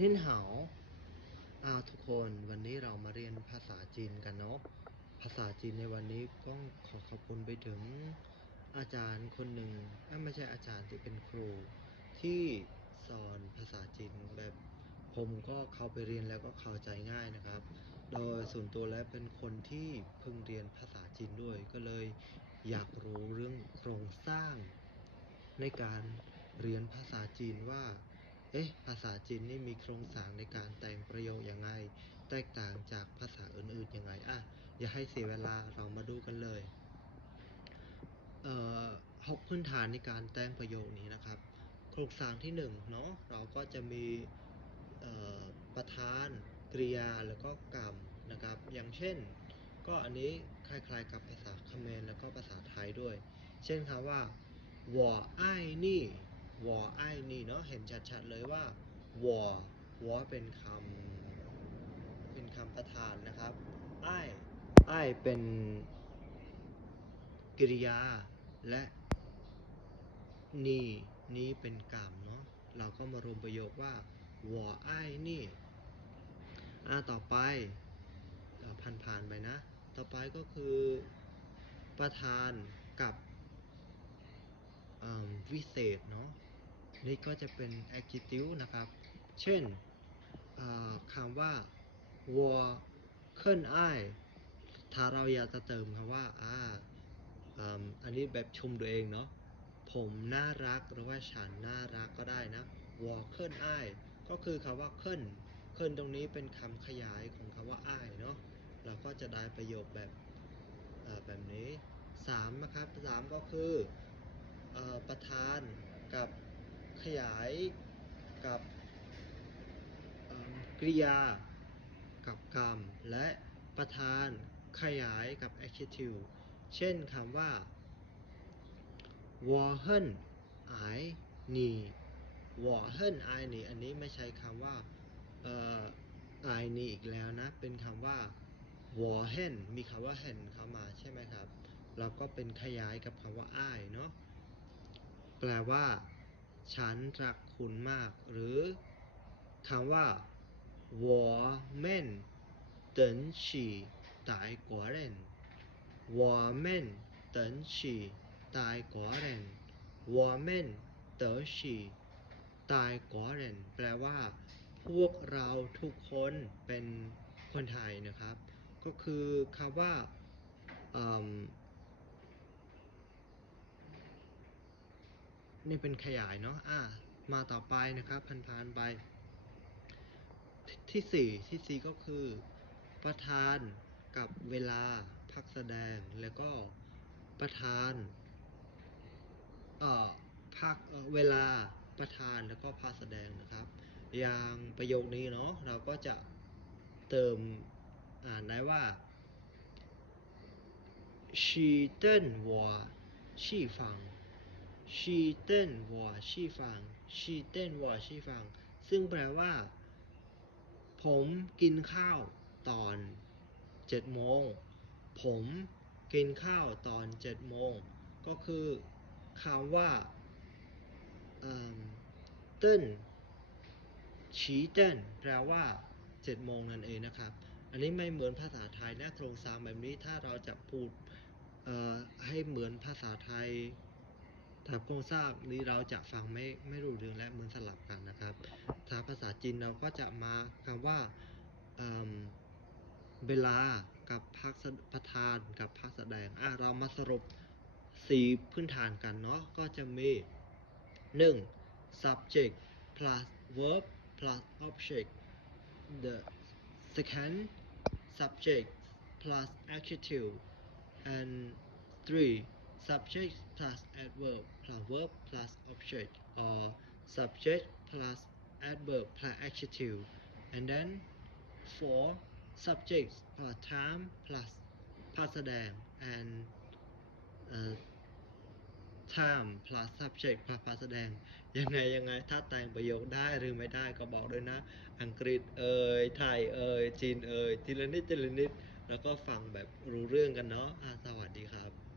นินหาวอาทุกคนวันนี้เรามาเรียนภาษาจีนกันเนาะภาษาจีนในวันนี้ก็ขอขอบคุณไปถึงอาจารย์คนหนึ่งอะไม่ใช่อาจารย์ที่เป็นครู ที่สอนภาษาจีนแบบผมก็เข้าไปเรียนแล้วก็เข้าใจง่ายนะครับ โดยส่วนตัวแล้วเป็นคนที่เพิ่งเรียนภาษาจีนด้วย ก็เลยอยากรู้เรื่องโครงสร้าง ในการเรียนภาษาจีนว่า เอ๊ะ ภาษาจีนนี่มีโครงสร้างในการแต่งประโยคยังไง แตกต่างจากภาษาอื่นๆยังไง อะ อย่าให้เสียเวลา เรามาดูกันเลย เอ่อหกพื้นฐานในการแต่งประโยคนี้นะครับ โครงสร้างที่หนึ่งเนาะ เราก็จะมีเอ่อประธาน กริยา แล้วก็กรรมนะครับ อย่างเช่น ก็อันนี้คล้ายๆกับภาษาเขมรแล้วก็ภาษาไทยด้วย เช่นคำว่า我 วอไอนี่เนาะเห็นชัดๆเลยว่าวอวอเป็นคำเป็นคำประธานนะครับไอไอเป็นกริยาและนี่นี้เป็นกรรมเนาะเราก็มารวมประโยคว่าวอไอนี่อ่าต่อไปผ่านๆไปนะ ต่อไปก็คือประธานกับวิเศษเนาะ นี่ก็จะเป็น adjective นะครับ เช่นคำว่าวัวเคลนไอถ้าเราอยากจะเติมคำว่าอ่าอันนี้แบบชมตัวเองเนาะผมน่ารักหรือว่าฉันน่ารักก็ได้นะวอเคลื่ออก็คือคำว่าเคลนเคลนตรงนี้เป็นคำขยายของคำว่าไอเนาะเราก็จะได้ประโยคแบบแบบนี้3นะครับ3ก็คืออประธานกับ ขยายกับกริยา กับกรรม และประธานขยายกับ adjective เช่นคำว่า w a r h e n i n i w a r h e n i n i อันนี้ไม่ใช้คำว่าเอ่อ i n i อีกแล้วนะ เป็นคำว่า w a r h e n มีคำว่า hen เข้ามาใช่ไหมครับ เราก็เป็นขยายกับคำว่า i เนาะแปลว่า ฉันรักคุณมาก หรือคำว่า我们等起泰国人我们等起泰国人我们等起泰国人แปลว่า พวกเราทุกคนเป็นคนไทยนะครับ ก็คือคำว่า นี่เป็นขยายเนาะอะมาต่อไปนะครับผ่านๆไป ที่สี่ที่สี่ก็คือ ประธานกับเวลาพักแสดงแล้วก็ประธานเอ่อพักเเวลาประธานแล้วก็ภาแสดงนะครับ อย่างประโยคนี้เนาะเราก็จะเติมอ่านได้ว่า she ชีเต้นหัวชีฟังชีเต้นหัวชีฟังซึ่งแปลว่า ผมกินข้าวตอนเจ็ดโมง ผมกินข้าวตอนเจ็ดโมง ก็คือคำว่าเต้นชีเต้นแปลว่าเจ็ดโมงนั่นเองนะครับ อันนี้ไม่เหมือนภาษาไทยนะโครงสร้างแบบนี้ถ้าเราจะพูดให้เหมือนภาษาไทย ถ้าโครงสร้างนี้เราจะฟังไม่ไม่รู้เรื่องและเหมือนสลับกันนะครับถ้าภาษาจีนเราก็จะมาคำว่าเเวลากับภาคประธานกับภาคแสดงอะเรามาสรุปสี่พื้นฐานกันเนาะก็จะมี 1. subject plus verb plus object the second subject plus adjective and 3. Subject plus adverb plus verb plus object or subject plus adverb plus adjective and then 4. subject plus time plus ภาคแสดง and uh, time plus subject plus ภาคแสดง ยังไงยังไง ถ้าแต่งประโยคได้หรือไม่ได้ก็บอกด้วยนะ อังกฤษเอ่ย ไทยเอ่ย จีนเอ่ย ทีละนิดทีละนิด แล้วก็ฟังแบบรู้เรื่องกันเนาะะสวัสดีครับ